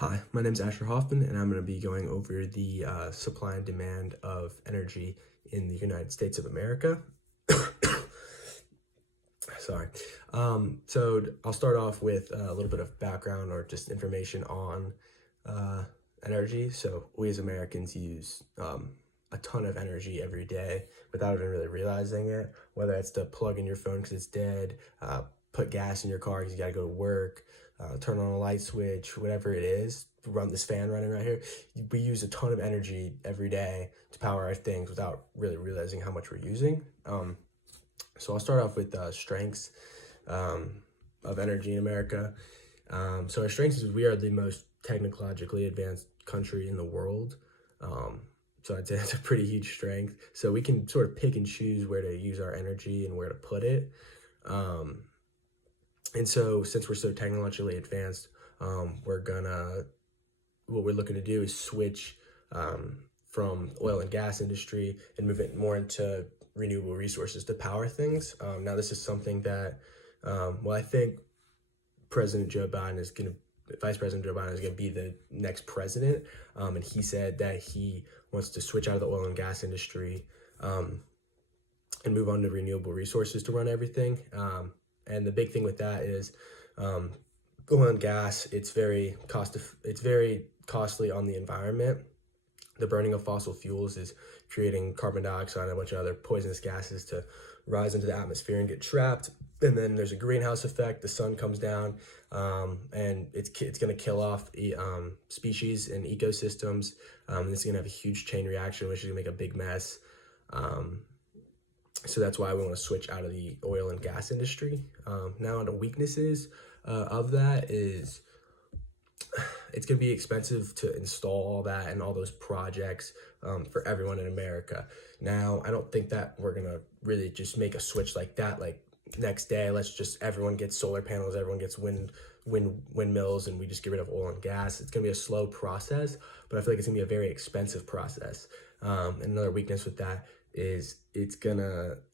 Hi, my name is Asher Hoffman, and I'm going to be going over the supply and demand of energy in the United States of America. Sorry. So I'll start off with a little bit of background or just information on uh, energy. So we as Americans use a ton of energy every day without even really realizing it, whether it's to plug in your phone because it's dead, put gas in your car because you got to go to work, turn on a light switch, whatever it is, run this fan running right here. We use a ton of energy every day to power our things without really realizing how much we're using. So I'll start off with strengths of energy in America. So our strengths is we are the most technologically advanced country in the world. So I'd say that's a pretty huge strength. So we can sort of pick and choose where to use our energy and where to put it. And so since we're so technologically advanced, what we're looking to do is switch from oil and gas industry and move it more into renewable resources to power things. Now, this is something that, I think Vice President Joe Biden is going to be the next president. And he said that he wants to switch out of the oil and gas industry and move on to renewable resources to run everything. And the big thing with that is oil and gas, it's very costly on the environment. The burning of fossil fuels is creating carbon dioxide and a bunch of other poisonous gases to rise into the atmosphere and get trapped. And then there's a greenhouse effect. The sun comes down, and it's going to kill off species and ecosystems. And it's going to have a huge chain reaction, which is going to make a big mess. So that's why we want to switch out of the oil and gas industry. Now, on the weaknesses of that is it's going to be expensive to install all that and all those projects for everyone in America. Now, I don't think that we're going to really just make a switch like that, like next day, everyone gets solar panels, everyone gets windmills, and we just get rid of oil and gas. It's going to be a slow process, but I feel like it's going to be a very expensive process. And another weakness with that is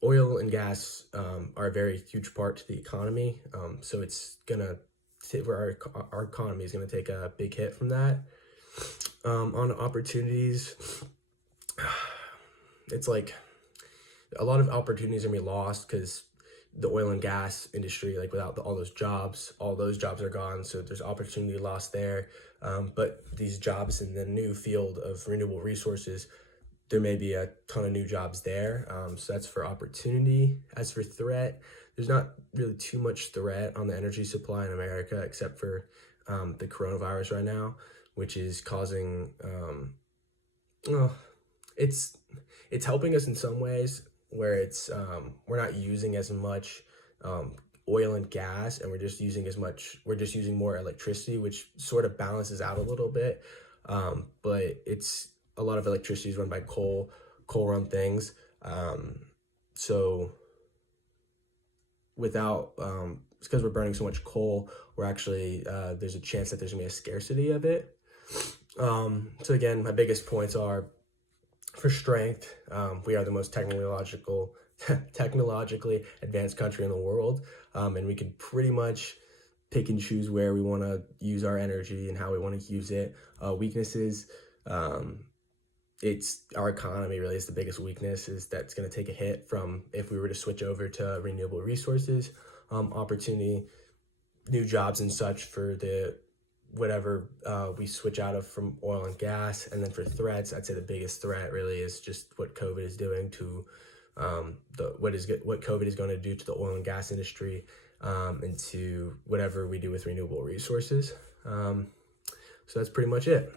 oil and gas are a very huge part to the economy. So it's gonna where our economy is gonna take a big hit from that. On opportunities, it's like a lot of opportunities are gonna be lost because the oil and gas industry, like without all those jobs are gone. So there's opportunity lost there. But these jobs in the new field of renewable resources, there may be a ton of new jobs there. So that's for opportunity. As for threat, there's not really too much threat on the energy supply in America, except for the coronavirus right now, which is causing, it's helping us in some ways where we're not using as much oil and gas, and we're just using more electricity, which sort of balances out a little bit. But a lot of electricity is run by coal run things. So because we're burning so much coal, we're actually, there's a chance that there's gonna be a scarcity of it. So again, my biggest points are for strength. We are the most technologically advanced country in the world. And we can pretty much pick and choose where we wanna use our energy and how we wanna use it. Weaknesses, it's our economy really is the biggest weakness, is that's going to take a hit from if we were to switch over to renewable resources. Opportunity, new jobs and such for whatever we switch out of from oil and gas. And then for threats, I'd say the biggest threat really is just what COVID is doing to what COVID is going to do to the oil and gas industry, and to whatever we do with renewable resources. So that's pretty much it.